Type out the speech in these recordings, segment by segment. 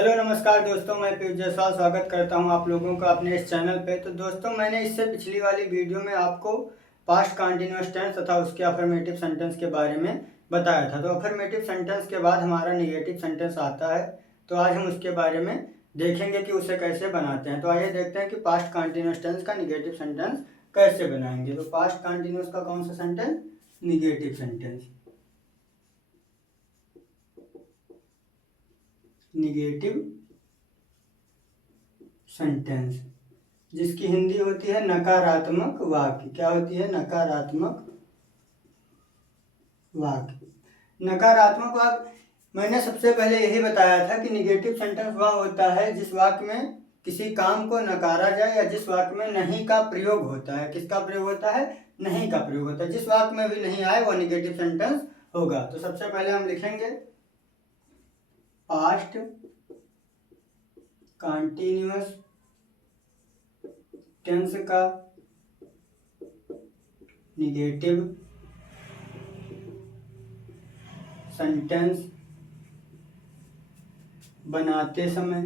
Hello नमस्कार दोस्तों, मैं पीयूष जायसवाल स्वागत करता हूं आप लोगों का अपने इस चैनल पे। तो दोस्तों, मैंने इससे पिछली वाली वीडियो में आपको पास्ट कंटीन्यूअस टेंस तथा उसके अफर्मेटिव सेंटेंस के बारे में बताया था। तो अफर्मेटिव सेंटेंस के बाद हमारा नेगेटिव सेंटेंस आता है। तो आज हम उसके बारे में देखेंगे कि उसे कैसे बनाते हैं। तो आइए देखते हैं कि पास्ट कंटीन्यूअस टेंस का निगेटिव सेंटेंस कैसे बनाएंगे। तो पास्ट कंटीन्यूअस का कौन सा sentence? Negative sentence. Negative sentence जिसकी हिंदी होती है नकारात्मक वाक्य। क्या होती है? नकारात्मक वाक्य। नकारात्मक वाक्य मैंने सबसे पहले यही बताया था कि निगेटिव सेंटेंस वह होता है जिस वाक्य में किसी काम को नकारा जाए या जिस वाक्य में नहीं का प्रयोग होता है। किसका प्रयोग होता है? नहीं का प्रयोग होता है। जिस वाक्य में भी नहीं आए वो निगेटिव सेंटेंस होगा। तो सबसे पहले हम लिखेंगे पास्ट कंटीन्यूअस टेंस का निगेटिव सेंटेंस बनाते समय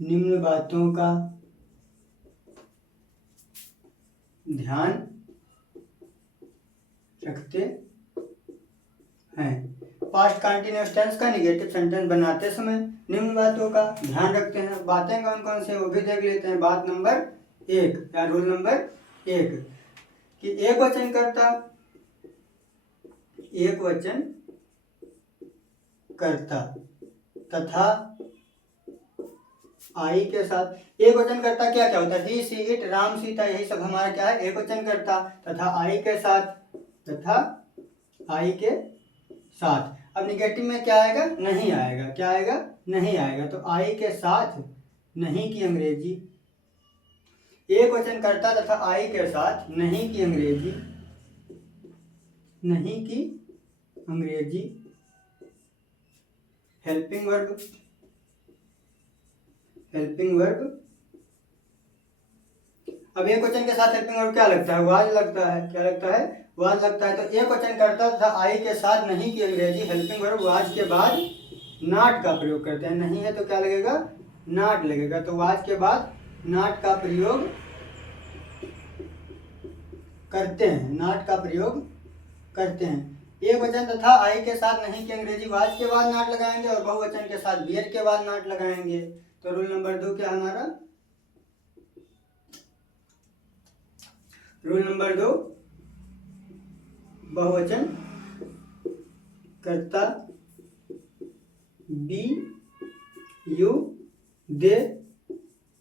निम्न बातों का ध्यान रखते हैं। पास्ट कंटीन्यूअस टेंस का निगेटिव सेंटेंस बनाते समय निम्न बातों का ध्यान रखते हैं। बातें कौन कौन से वो भी देख लेते हैं। बात नंबर 1 या रूल नंबर 1 कि एक वचन करता तथा आई के साथ। एक वचन करता क्या क्या होता है? ही, सी, इट, राम, सीता, यही सब हमारा क्या है? एक वचन करता तथा आई के साथ। अब निगेटिव में क्या आएगा? नहीं आएगा। क्या आएगा? नहीं आएगा। तो आई के साथ नहीं की अंग्रेजी। एक वचन करता तथा आई के साथ नहीं की अंग्रेजी हेल्पिंग वर्ब। अब एक वचन के साथ हेल्पिंग वर्ब क्या लगता है? वाज लगता है। क्या लगता है? वाज लगता है। तो एक वचन करता तथा आई के साथ नहीं की अंग्रेजी हेल्पिंग वर्ब वाज के बाद नॉट का प्रयोग करते हैं। नहीं है तो क्या लगेगा? नॉट लगेगा। तो वाज के बाद नॉट का प्रयोग करते हैं। नॉट का प्रयोग करते हैं। एक वचन तथा आई के साथ नहीं की अंग्रेजी वाज के बाद नॉट लगाएंगे और बहुवचन के साथ बियर के बाद नॉट लगाएंगे। तो रूल नंबर 2 क्या हमारा? रूल नंबर 2 बहुवचन करता we, you, they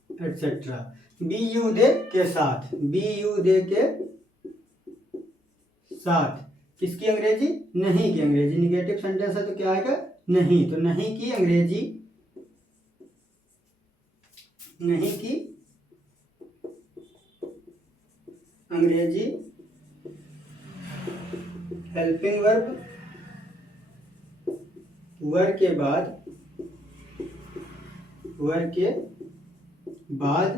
et cetera. We, you, they के साथ। बी, यू, दे के साथ किसकी अंग्रेजी? नहीं की अंग्रेजी। निगेटिव सेंटेंस है तो क्या आएगा? नहीं। तो नहीं की अंग्रेजी हेल्पिंग वर्ब के बाद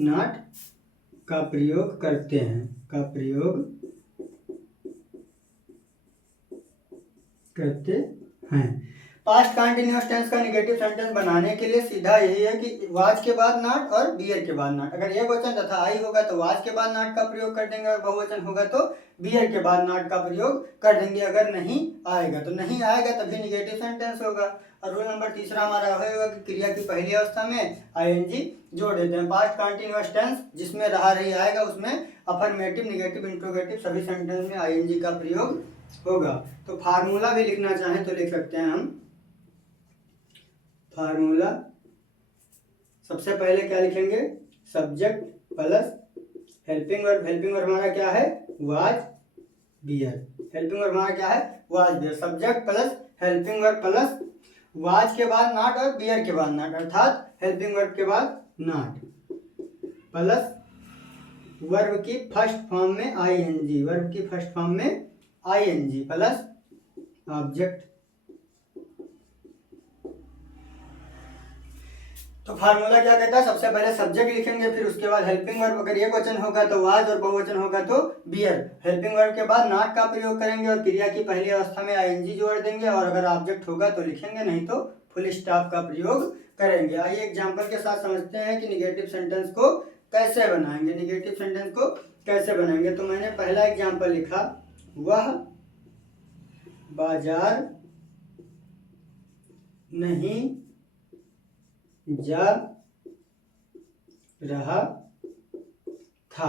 नॉट का प्रयोग करते हैं। पास्ट कंटीन्यूअस टेंस का निगेटिव सेंटेंस बनाने के लिए सीधा यही है कि वाज के बाद नॉट और बियर के बाद नॉट। अगर एक वचन तथा आई होगा तो वाज के बाद नॉट का प्रयोग कर देंगे और बहुवचन होगा तो बियर के बाद नॉट का प्रयोग कर देंगे। अगर नहीं आएगा तो नहीं आएगा तभी निगेटिव सेंटेंस होगा। और रूल नंबर 3 हमारा होगा कि क्रिया की पहली अवस्था में आईएनजी जोड़ देते हैं। पास्ट कंटीन्यूअस टेंस जिसमें रहा रही आएगा उसमें अफर्मेटिव, निगेटिव, इंट्रोगेटिव सभी सेंटेंस में आईएनजी का प्रयोग होगा। तो फार्मूला भी लिखना चाहें तो लिख सकते हैं हम। फार्मूला सबसे पहले क्या लिखेंगे? Subject plus helping verb. Helping verb हमारा क्या है? Was, beer. हेल्पिंग वर्ब हमारा क्या है? Was, were. Subject plus helping verb plus was के बाद नॉट और बियर के बाद नॉट, अर्थात हेल्पिंग वर्ब के बाद नॉट प्लस वर्ब की फर्स्ट फॉर्म में आईएनजी। वर्ब की फर्स्ट फॉर्म में आईएनजी प्लस ऑब्जेक्ट। तो फार्मूला क्या कहता है, सबसे पहले सब्जेक्ट लिखेंगे, फिर उसके बाद हेल्पिंग वर्ब, अगर एक वचन होगा तो वाज और बहुवचन होगा तो बियर। हेल्पिंग वर्ब के बाद नॉट का प्रयोग करेंगे और क्रिया की पहली अवस्था में आईएनजी जोड़ देंगे, और अगर ऑब्जेक्ट होगा तो लिखेंगे, नहीं तो फुल स्टॉप का प्रयोग करेंगे। आइए एग्जाम्पल के साथ समझते हैं कि निगेटिव सेंटेंस को कैसे बनाएंगे। निगेटिव सेंटेंस को कैसे बनाएंगे, तो मैंने पहला एग्जाम्पल लिखा, वह बाजार नहीं जा रहा था।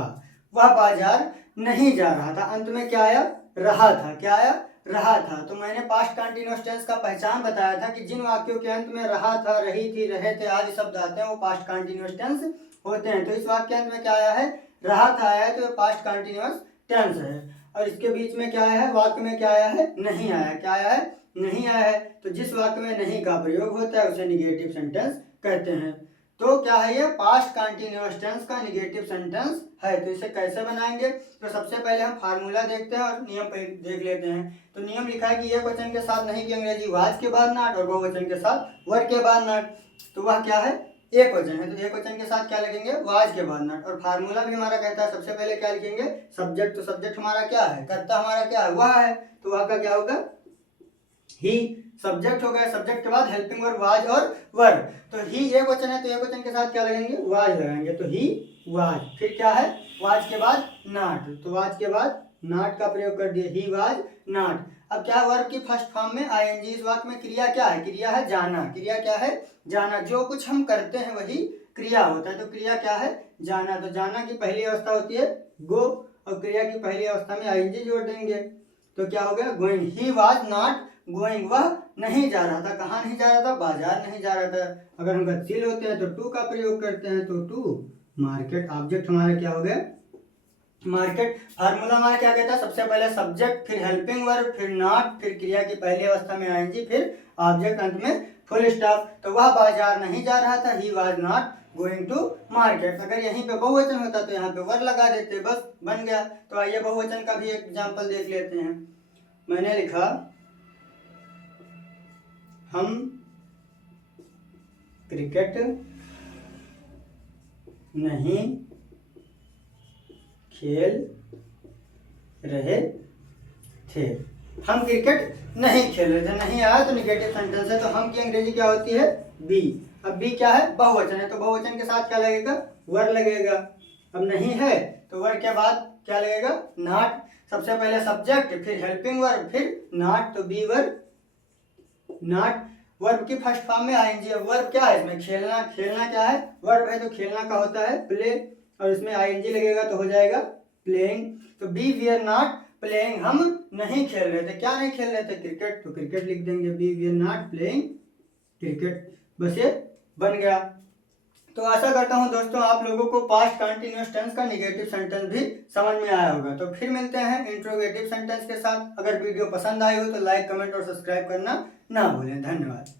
वह बाजार नहीं जा रहा था, अंत में क्या आया, रहा था। क्या आया, रहा था। तो मैंने पास्ट कंटीन्यूअस टेंस का पहचान बताया था कि जिन वाक्यों के अंत में रहा था, रही थी, रहे थे आदि शब्द आते हैं वो पास्ट कंटीन्यूअस टेंस होते हैं। तो इस वाक्य के अंत में क्या आया है, रहा था आया है, तो ये पास्ट कंटीन्यूअस टेंस है। और इसके बीच में क्या आया है, वाक्य में क्या आया है, नहीं आया। क्या आया है, नहीं आया है। तो जिस वाक्य में नहीं का प्रयोग होता है उसे निगेटिव सेंटेंस कहते हैं। तो क्या है, ये पास्ट कंटीन्यूअस टेंस का निगेटिव सेंटेंस है। तो इसे कैसे बनाएंगे, तो सबसे पहले हम फार्मूला देखते हैं और नियम देख लेते हैं। तो नियम लिखा है कि एक वचन के साथ नहीं की अंग्रेजी वाज के बाद नॉट, और बहुवचन के साथ वर के बाद नॉट। तो वह क्या है, एक वचन है, तो एक वचन के साथ क्या लगेंगे, वाज के बाद नॉट। और फार्मूला भी हमारा कहता है सबसे पहले क्या लिखेंगे, सब्जेक्ट। तो सब्जेक्ट हमारा क्या है, कर्ता हमारा क्या है, वह है, तो वह का क्या होगा, ही। सब्जेक्ट हो गया, सब्जेक्ट के बाद हेल्पिंग वर्ब वाज और वर। तो ही एक वचन है, तो एक वचन के साथ क्या लगेंगे, वाज लगाएंगे, तो ही वाज। फिर क्या है, वाज के बाद नॉट, तो वाज के बाद नॉट का प्रयोग कर दिए, ही वाज नॉट। अब क्या, वर्ब की फर्स्ट फॉर्म में आईएनजी। इस वाक्य में क्रिया क्या है, क्रिया है जाना। क्रिया क्या है, जाना। जो कुछ हम करते हैं वही क्रिया होता है, तो क्रिया क्या है, जाना। तो जाना की पहली अवस्था होती है गो, और क्रिया की पहली अवस्था में आईएनजी जोड़ देंगे, तो क्या हो गया, going. He was not going, वह नहीं जा रहा था। कहाँ नहीं जा रहा था, बाजार नहीं जा रहा था। अगर हम गतिशील होते हैं तो टू का प्रयोग करते हैं, तो टू मार्केट। ऑब्जेक्ट हमारा क्या हो गया, मार्केट। फार्मूला हमारा क्या कहता है, सबसे पहले सब्जेक्ट, फिर हेल्पिंग वर्ब, फिर नॉट, फिर क्रिया की पहली अवस्था में आईएनजी, फिर ऑब्जेक्ट, अंत में फुल स्टॉप। तो वह बाजार नहीं जा रहा था, he was not going to market. अगर यहीं पे बहुवचन होता तो यहाँ पे वर लगा देते, बस बन गया। तो आइए बहुवचन का भी एक एग्जाम्पल देख लेते हैं। मैंने लिखा, हम क्रिकेट नहीं खेल रहे थे। हम क्रिकेट नहीं खेल रहे थे, नहीं आया तो निगेटिव सेंटेंस है। तो हम की अंग्रेजी क्या होती है, बी। अब बी क्या है, बहुवचन है, तो बहुवचन के साथ क्या लगेगा, वर लगेगा। अब नहीं है तो वर के बाद क्या लगेगा, नॉट। सबसे पहले सब्जेक्ट, फिर हेल्पिंग वर्ब, फिर नॉट, तो बी वर्ब नॉट। वर्ब की फर्स्ट फॉर्म में आईएनजी। वर्ब क्या है इसमें, खेलना। खेलना क्या है, वर्ब है, तो खेलना का होता है प्ले, और इसमें आईएनजी लगेगा तो हो जाएगा प्लेइंग। तो B we are not playing, हम नहीं खेल रहे थे। क्या नहीं खेल रहे थे, क्रिकेट, तो क्रिकेट लिख देंगे, B we are not playing cricket. बस ये बन गया। तो आशा करता हूं दोस्तों आप लोगों को पास्ट कंटीन्यूअस टेंस का निगेटिव सेंटेंस भी समझ में आया होगा। तो फिर मिलते हैं इंट्रोगेटिव सेंटेंस के साथ। अगर वीडियो पसंद आई हो तो लाइक, कमेंट और सब्सक्राइब करना ना भूलें। धन्यवाद।